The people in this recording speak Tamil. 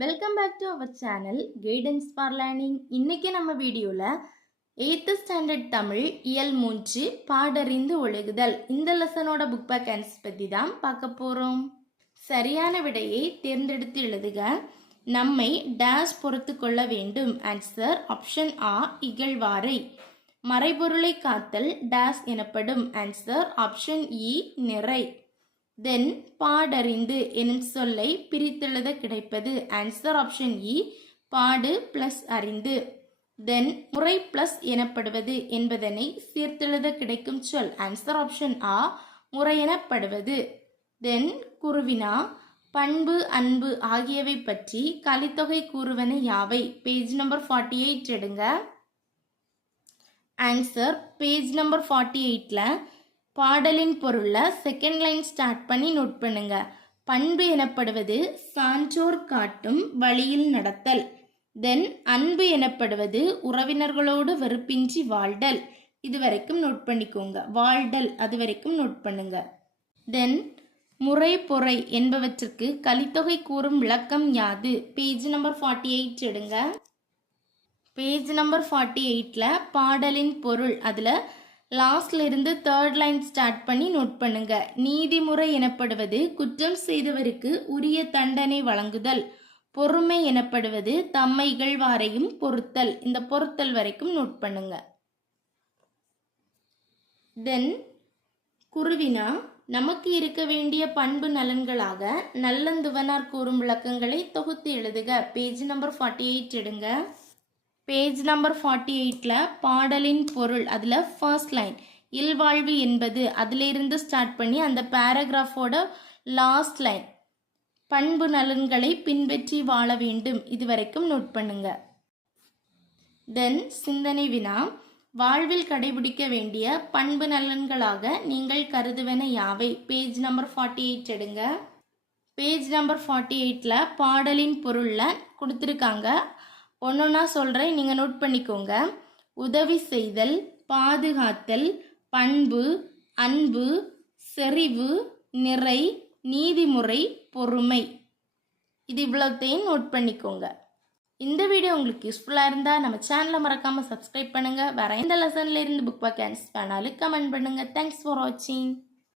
Welcome back to our channel guidance for learning. இன்னைக்கு நம்ம வீடியோவில் 8th ஸ்டாண்டர்ட் தமிழ் இயல் 3 பாடறிந்து ஒழுகுதல் இந்த லெசனோட புக் பேக் ஆன்சர்ஸ் பற்றி தான் பார்க்க போகிறோம். சரியான விடையை தேர்ந்தெடுத்து எழுதுக. நம்மை டேஷ் பொறுத்து கொள்ள வேண்டும். ஆன்சர் ஆப்ஷன் ஆ இகழ்வாரை. மறைபொருளை காத்தல் டேஷ் எனப்படும். ஆன்சர் ஆப்ஷன் இ நிறை. தென் பாடறிந்து எனும் சொல்லை பிரித்தெழுத கிடைப்பது. ஆன்சர் ஆப்ஷன் இ பாடு பிளஸ் அறிந்து. தென் முறை பிளஸ் எனப்படுவது என்பதனை சேர்த்தெழுத கிடைக்கும் சொல். ஆன்சர் ஆப்ஷன் ஆ முறை எனப்படுவது. தென் குருவினா பண்பு அன்பு ஆகியவை பற்றி கலித்தொகை கூறுவன யாவை? பேஜ் நம்பர் 48 எடுங்க. ஆன்சர் பேஜ் நம்பர் 48ல பாடலின் பொருளை செகண்ட் லைன் ஸ்டார்ட் பண்ணி நோட் பண்ணுங்க. பண்பு எனப்படுவது சான்றோர் காட்டும் வழியில் நடத்தல். தென் அன்பு எனப்படுவது உறவினர்களோடு வெறுப்பின்றி வாழ்தல். இது வரைக்கும் நோட் பண்ணிக்கோங்க. வாழ்தல் அது வரைக்கும் நோட் பண்ணுங்க. தென் முறை பொறை என்பவற்றுக்கு கலித்தொகை கூறும் விளக்கம் யாது? பேஜ் நம்பர் 48 எடுங்க. பேஜ் நம்பர் 48ல பாடலின் பொருள் அதில் லாஸ்ட்ல இருந்து தேர்ட் லைன் ஸ்டார்ட் பண்ணி நோட் பண்ணுங்க. நீதிமுறை எனப்படுவது குற்றம் செய்தவருக்கு உரிய தண்டனை வழங்குதல். பொறுமை எனப்படுவது தம்மை இகழ்வாரையும் பொறுத்தல். இந்த பொறுத்தல் வரைக்கும் நோட் பண்ணுங்க. தென் குருவினா நமக்கு இருக்க வேண்டிய பண்பு நலன்களாக நல்லந்துவனார் கூறும் விளக்கங்களை தொகுத்து எழுதுக. பேஜ் நம்பர் 48 எடுங்க. பேஜ் நம்பர் 48ல பாடலின் பொருள் அதில் ஃபர்ஸ்ட் லைன் இல்வாழ்வு என்பது அதிலிருந்து ஸ்டார்ட் பண்ணி அந்த பேராகிராஃபோட லாஸ்ட் லைன் பண்பு நலன்களை பின்பற்றி வாழ வேண்டும். இது வரைக்கும் நோட் பண்ணுங்க. தென் சிந்தனை வினா வாழ்வில் கடைபிடிக்க வேண்டிய பண்பு நலன்களாக நீங்கள் கருதுவன யாவை? பேஜ் நம்பர் 48 எடுங்க. பேஜ் நம்பர் 48ல பாடலின் பொருளில் கொடுத்துருக்காங்க. ஒன்றொன்னா சொல்கிறேன், நீங்கள் நோட் பண்ணிக்கோங்க. உதவி செய்தல், பாதுகாத்தல், பண்பு, அன்பு, செறிவு, நிறை, நீதிமுறை, பொறுமை. இது இவ்வளோத்தையும் நோட் பண்ணிக்கோங்க. இந்த வீடியோ உங்களுக்கு யூஸ்ஃபுல்லாக இருந்தால் நம்ம சேனலை மறக்காமல் சப்ஸ்கிரைப் பண்ணுங்கள். வேறு எந்த லெசனில் இருந்து புக் பேக் ஆன்சர் பண்ணாலும் கமெண்ட் பண்ணுங்கள். தேங்க்ஸ் ஃபார் வாட்சிங்.